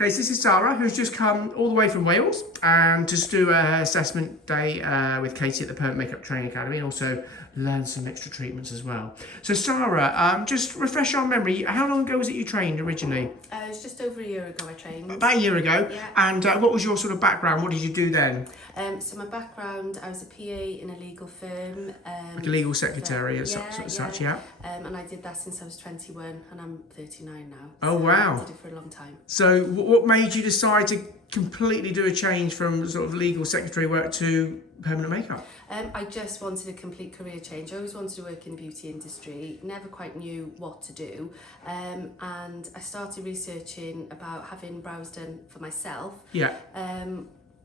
Okay, so this is Sara, who's just come all the way from Wales and just do her assessment day with Katy at the Permanent Makeup Training Academy, and also learn some extra treatments as well. So Sara, just refresh our memory. How long ago was it you trained originally? It was just over a year ago I trained. About a year ago. Yeah. And what was your sort of background? What did you do then? So my background, I was a PA in a legal firm. Like a legal secretary as such, yeah. And I did that since I was 21 and I'm 39 now. Oh, so wow. I did it for a long time. So what made you decide to completely do a change from sort of legal secretary work to permanent makeup? I just wanted a complete career change. I always wanted to work in the beauty industry, never quite knew what to do. And I started researching about having brows done for myself. Yeah.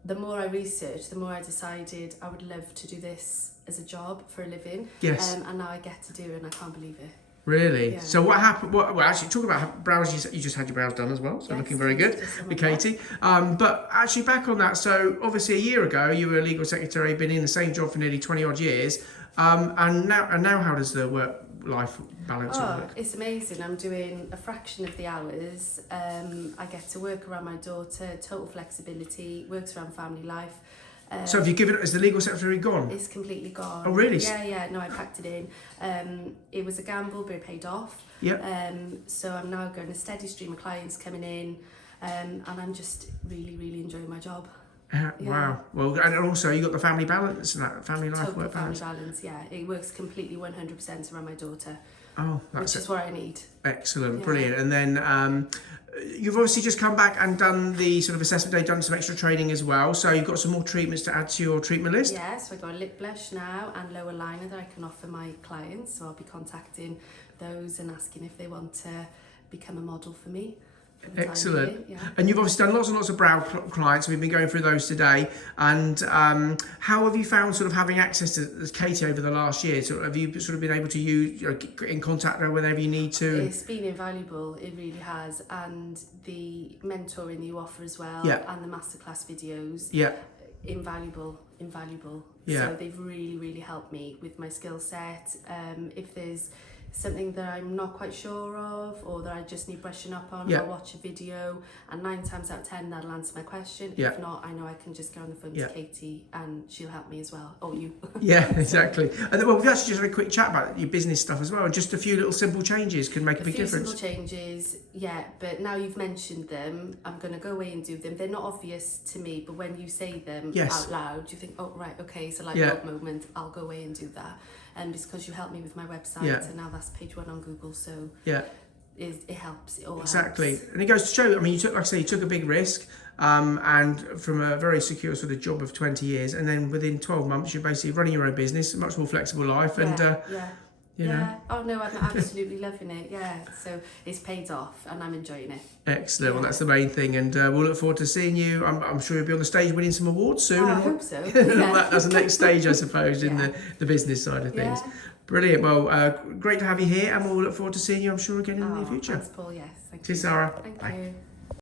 The more I researched, the more I decided I would love to do this as a job for a living. Yes. And now I get to do it and I can't believe it. Really? Yeah. So what happened? Well, actually, talk about brows. You just had your brows done as well, so Yes, looking very good with Katy. Yeah. But actually, back on that. So obviously, a year ago, you were a legal secretary, been in the same job for nearly 20 odd years. And now, how does the work-life balance work? It's amazing. I'm doing a fraction of the hours. I get to work around my daughter. Total flexibility. Works around family life. So have you given it? Is the legal secretary gone? It's completely gone. Oh, really? Yeah. No, I packed it in. It was a gamble, but it paid off. Yeah. So I'm now getting a steady stream of clients coming in, and I'm just really, really enjoying my job. Yeah. Wow. Well, and also you got the family balance and that family life Total work family balance. balance. Yeah, it works completely 100% around my daughter. Oh, that's which is what I need. Excellent, yeah. Brilliant. And then you've obviously just come back and done the sort of assessment day, done some extra training as well. So you've got some more treatments to add to your treatment list. Yeah, so I've got a lip blush now and lower liner that I can offer my clients. So I'll be contacting those and asking if they want to become a model for me. Excellent. Yeah. And you've obviously done lots and lots of brow clients. We've been going through those today. And how have you found sort of having access to Katy over the last year? So have you sort of been able to use, get in contact with her whenever you need to? It's been invaluable. It really has. And the mentoring you offer as well, yeah. and the Masterclass videos. Yeah. Invaluable. Yeah. So they've really, really helped me with my skill set. If there's something that I'm not quite sure of or that I just need brushing up on, yeah. I'll watch a video and 9 times out of 10 that'll answer my question. Yeah. If not, I know I can just go on the phone yeah. to Katy and she'll help me as well. Or you. Yeah, exactly. And then, well, we've actually just had a quick chat about your business stuff as well, and just a few little simple changes can make a big difference. Simple changes, yeah, but now you've mentioned them, I'm going to go away and do them. They're not obvious to me, but when you say them yes. out loud, you think, oh, right, okay, so like yeah. that moment, I'll go away and do that. And it's because you helped me with my website, yeah. and now that's page 1 on Google, so yeah. it helps, it all exactly. helps. And it goes to show, I mean, you took, like I say, you took a big risk, and from a very secure sort of job of 20 years, and then within 12 months, you're basically running your own business, a much more flexible life, Yeah, and yeah. you know. Yeah. Oh no, I'm absolutely loving it. Yeah. So it's paid off, and I'm enjoying it. Excellent. Yeah. Well, that's the main thing, and we'll look forward to seeing you. I'm sure you'll be on the stage winning some awards soon. Oh, and I hope so. Yeah. That's the next stage, I suppose, in yeah. the business side of things. Yeah. Brilliant. Well, great to have you here, and we'll look forward to seeing you, I'm sure, again in the near future. Thanks, Paul. Yes. Thank Cheers, you. Sara. Thank Bye. you.